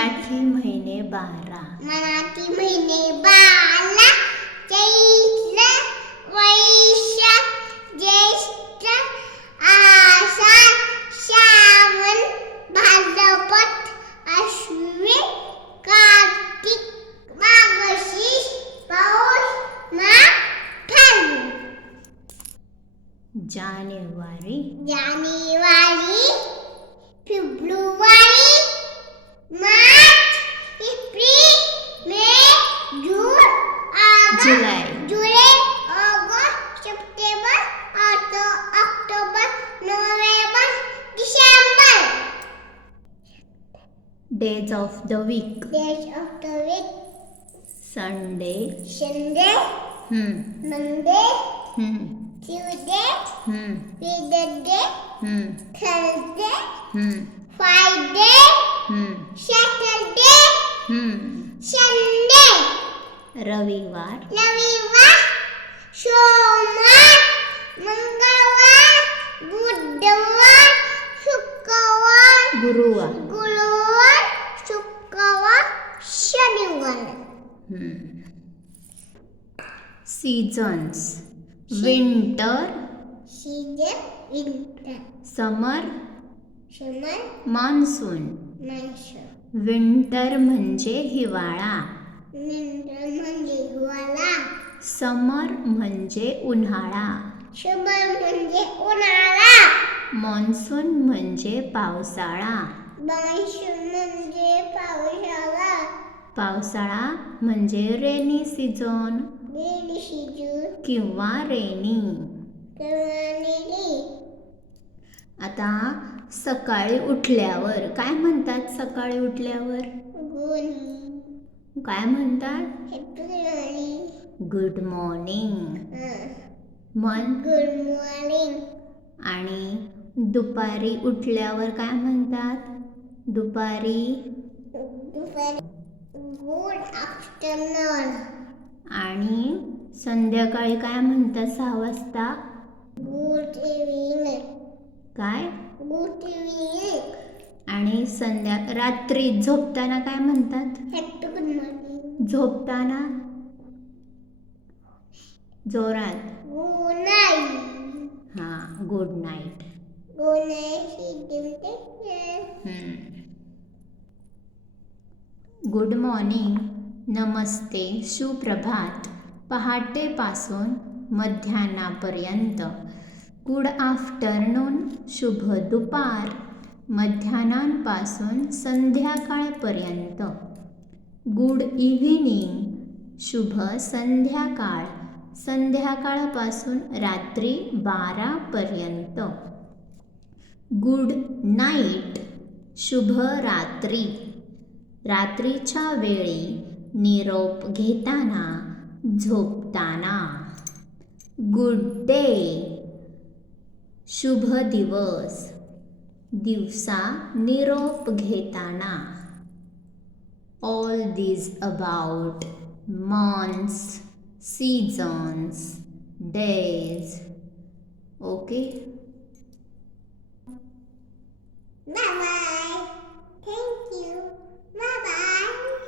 मराठी महिने 12. मराठी महिने 12 चैत्र वैशाख ज्येष्ठ आषाढ श्रावण भाद्रपद आश्विन कार्तिक मार्गशीर्ष पौष माघ फाल्गुन. जानेवारी फेब्रुवारी मार्च एप्रिल मे जून जुलै ऑगस्ट सप्टेंबर ऑक्टोबर नोव्हेंबर डिसेंबर. Days of the week Sunday Monday Tuesday Wednesday Thursday Friday Saturday Sunday. रविवार सोमवार मंगळवार बुधवार शुक्रवार गुरुवार शुक्रवार शनिवार. Seasons winter summer monsoon. Winter म्हणजे हिवाळा, समर म्हणजे उन्हाळा, मान्सून म्हणजे पावसाळा, पावसाळा म्हणजे रेनी सीझन किंवा रेनी. आता सकाळी उठल्यावर काय म्हणतात? सकाळी उठल्यावर काय म्हणतात? Good morning good morning. आणि दुपारी उठल्यावर काय म्हणतात? दुपारी गुड आफ्टरनून. आणि संध्याकाळी काय म्हणतात? 6 वाजता गुड इव्हनिंग. काय? Good evening. आणि रात्री झोपताना काय म्हणतात? Good morning. झोपताना जोरात good night. Good night. Good night. Good morning, नमस्ते, सुप्रभात, पहाटेपासून मध्यान्नापर्यंत. गुड आफ्टरनून, शुभ दुपार, मध्यान्नापासून संध्याकाळपर्यंत. गुड इव्हिनिंग, शुभ संध्याकाळ, संध्याकाळपासून रात्री 12 पर्यंत. गुड नाईट, शुभ रात्री, रात्रीच्या वेळी निरोप घेताना झोपताना. गुड डे, शुभ दिवस, दिवसा निरोप घेताना. All this about months, seasons, days. Okay. Bye bye. Thank you. Bye bye.